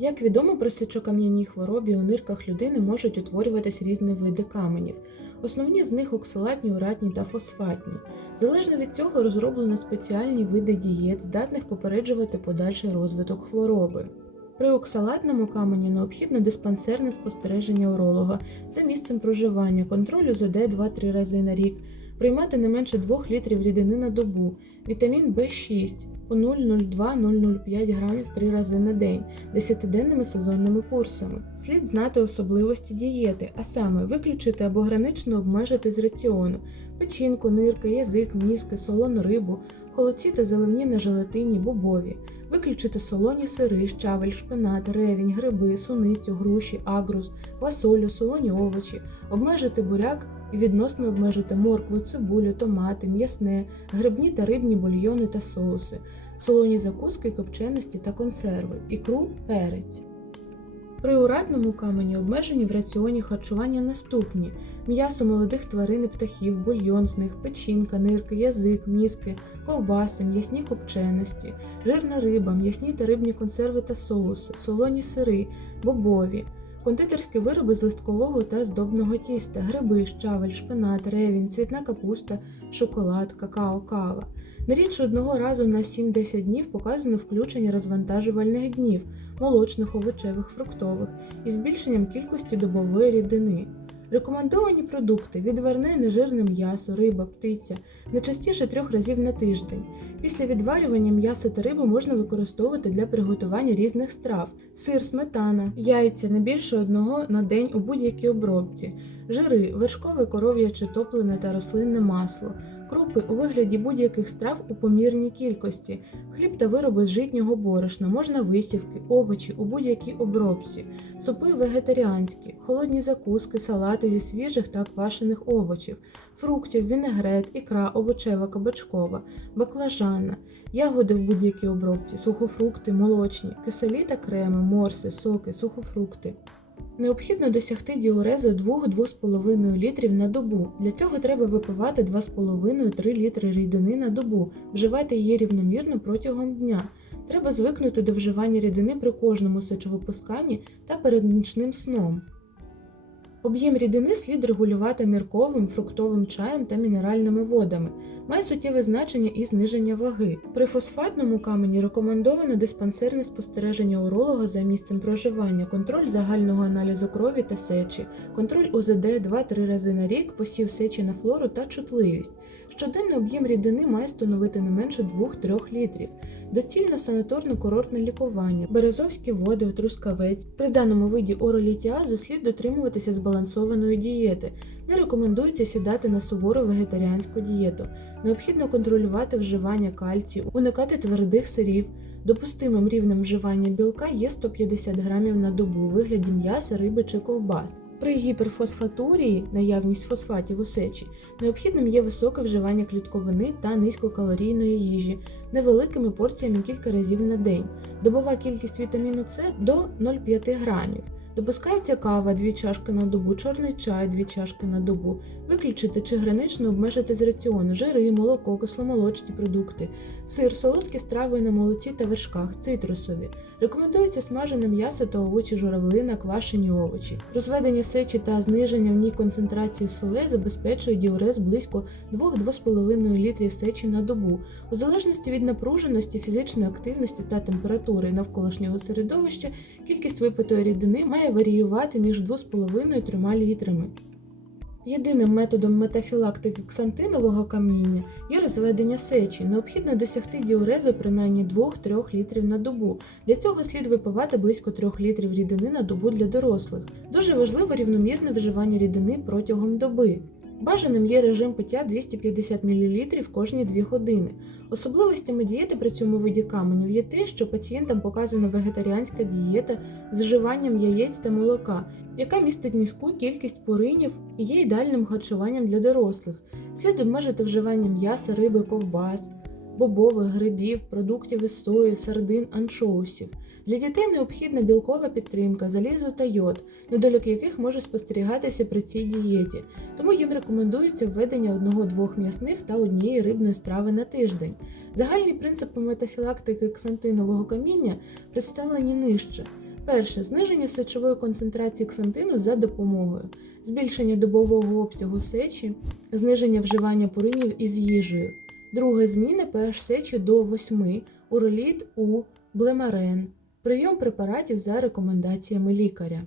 Як відомо при сечокам'яній хворобі у нирках людини можуть утворюватись різні види каменів. Основні з них оксалатні, уратні та фосфатні. Залежно від цього розроблено спеціальні види дієт, здатних попереджувати подальший розвиток хвороби. При оксалатному камені необхідно диспансерне спостереження уролога за місцем проживання, контроль УЗД 2-3 рази на рік, приймати не менше 2 літрів рідини на добу, вітамін В6 по 0,02-0,05 грамів 3 рази на день, 10-денними сезонними курсами. Слід знати особливості дієти, а саме виключити або гранично обмежити з раціону печінку, нирки, язик, мізки, солону рибу, холодці та зелені на желатині, бобові. Виключити солоні сири, щавель, шпинат, ревінь, гриби, суницю, груші, агрус, васолю, солоні овочі, обмежити буряк і відносно обмежити моркву, цибулю, томати, м'ясне, грибні та рибні бульйони та соуси, солоні закуски, копченості та консерви, ікру, перець. При уратному камені обмежені в раціоні харчування наступні: м'ясо молодих тварин і птахів, бульйон з них, печінка, нирки, язик, мізки, ковбаси, м'ясні копченості, жирна риба, м'ясні та рибні консерви та соуси, солоні сири, бобові, кондитерські вироби з листкового та здобного тіста, гриби, щавель, шпинат, ревінь, цвітна капуста, шоколад, какао, кава. Не рідше одного разу на 7-10 днів показано включення розвантажувальних днів, молочних, овочевих, фруктових із збільшенням кількості добової рідини. Рекомендовані продукти відварне нежирне м'ясо, риба, птиця не частіше трьох разів на тиждень. Після відварювання м'яса та риби можна використовувати для приготування різних страв: сир, сметана, яйця не більше одного на день у будь-якій обробці, жири, вершкове коров'яче топлене та рослинне масло, крупи у вигляді будь-яких страв у помірній кількості, хліб та вироби з житнього борошна, можна висівки, овочі у будь-якій обробці, супи вегетаріанські, холодні закуски, салати зі свіжих та квашених овочів, фруктів, вінегрет, ікра, овочева, кабачкова, баклажана, ягоди в будь-якій обробці, сухофрукти, молочні, киселі та креми, морси, соки, сухофрукти. Необхідно досягти діурезу 2-2,5 літрів на добу. Для цього треба випивати 2,5-3 літри рідини на добу, вживати її рівномірно протягом дня. Треба звикнути до вживання рідини при кожному сечовипусканні та перед нічним сном. Об'єм рідини слід регулювати нирковим, фруктовим чаєм та мінеральними водами. Має суттєве значення і зниження ваги. При фосфатному камені рекомендовано диспансерне спостереження уролога за місцем проживання, контроль загального аналізу крові та сечі, контроль УЗД 2-3 рази на рік, посів сечі на флору та чутливість. Щоденний об'єм рідини має становити не менше 2-3 літрів. Доцільно санаторно-курортне лікування, березовські води, трускавець. При даному виді оролітіазу слід дотримуватися збалансованої дієти. Не рекомендується сідати на сувору вегетаріанську дієту. Необхідно контролювати вживання кальцію, уникати твердих сирів. Допустимим рівнем вживання білка є 150 грамів на добу у вигляді м'яса, риби чи ковбас. При гіперфосфатурії, наявність фосфатів у сечі, необхідним є високе вживання клітковини та низькокалорійної їжі невеликими порціями кілька разів на день. Добова кількість вітаміну С до 0,5 грамів. Допускається кава 2 чашки на добу, чорний чай 2 чашки на добу, виключити чи гранично обмежити з раціону жири, молоко, кисломолочні продукти, сир, солодкі страви на молоці та вершках, цитрусові. Рекомендується смажене м'ясо та овочі журавлина, квашені овочі. Розведення сечі та зниження в ній концентрації солей забезпечує діурез близько 2-2,5 літрів сечі на добу. У залежності від напруженості, фізичної активності та температури навколишнього середовища, кількість випитої рідини має варіювати між 2,5 і 3 літрами. Єдиним методом метафілактики ксантинового каміння є розведення сечі. Необхідно досягти діурезу принаймні 2-3 літрів на добу. Для цього слід випивати близько 3 літрів рідини на добу для дорослих. Дуже важливо рівномірне вживання рідини протягом доби. Бажаним є режим пиття 250 мл кожні 2 години. Особливостями дієти при цьому виді каменів є те, що пацієнтам показана вегетаріанська дієта з вживанням яєць та молока, яка містить низьку кількість пуринів і є ідеальним харчуванням для дорослих. Слід обмежити вживання м'яса, риби, ковбас, бобових, грибів, продуктів із сої, сардин, анчоусів. Для дітей необхідна білкова підтримка, залізо та йод, недолік яких може спостерігатися при цій дієті, тому їм рекомендується введення одного-двох м'ясних та однієї рибної страви на тиждень. Загальні принципи метафілактики ксантинового каміння представлені нижче. Перше. Зниження сечової концентрації ксантину за допомогою, збільшення добового обсягу сечі, зниження вживання пуринів із їжею. Друге. Зміна pH сечі до 8, уроліт у блемарен, прийом препаратів за рекомендаціями лікаря.